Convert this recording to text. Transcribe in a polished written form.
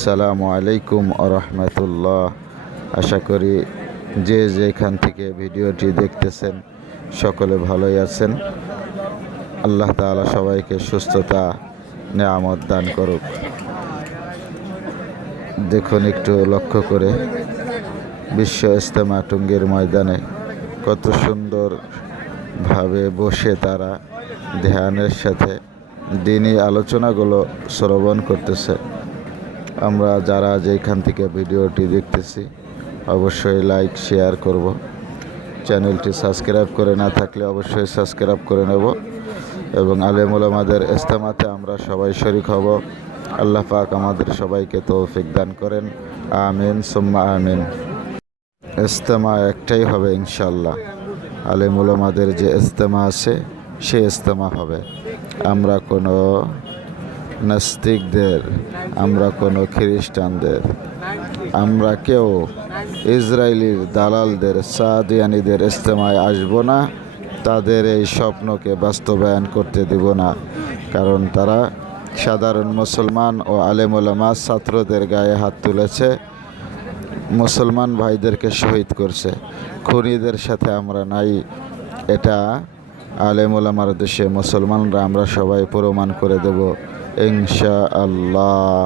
আসসালামু আলাইকুম আরহামতুল্লাহ। আশা করি যে যেখান থেকে ভিডিওটি দেখতেছেন সকলে ভালোই আছেন। আল্লাহ তাআলা সবাইকে সুস্থতা নেয়ামত দান করুক। দেখুন একটু লক্ষ্য করে বিশ্ব ইজতেমা টঙ্গীর ময়দানে কত সুন্দরভাবে বসে তারা ধ্যানের সাথে দিনী আলোচনাগুলো শ্রবণ করতেছে। আমরা যারা যেখান থেকে ভিডিওটি দেখতেছি অবশ্যই লাইক শেয়ার করব। চ্যানেলটি সাবস্ক্রাইব করে না থাকলে অবশ্যই সাবস্ক্রাইব করে নেব এবং আলেম ওলামাদের ইজতেমাতে আমরা সবাই শরীক হব। আল্লাহ পাক আমাদের সবাইকে তৌফিক দান করেন, আমিন সুম্মা আমিন। ইজতেমা একটাই হবে ইনশাআল্লাহ। আলেম ওলামাদের যে ইজতেমা আছে সে ইজতেমা হবে। আমরা কোনো নাস্তিকদের, আমরা কোনো খ্রিস্টানদের, আমরা কেউ ইসরায়েলির দালালদের, সাদিয়ানিদের ইজতেমায় আসব না। তাদের এই স্বপ্নকে বাস্তবায়ন করতে দেব না, কারণ তারা সাধারণ মুসলমান ও আলেম ওলামা ছাত্রদের গায়ে হাত তুলেছে, মুসলমান ভাইদেরকে শহীদ করছে। খুনিদের সাথে আমরা নাই, এটা আলেম ওলামার দেশে মুসলমানরা আমরা সবাই প্রমাণ করে দেব ইনশাআল্লাহ।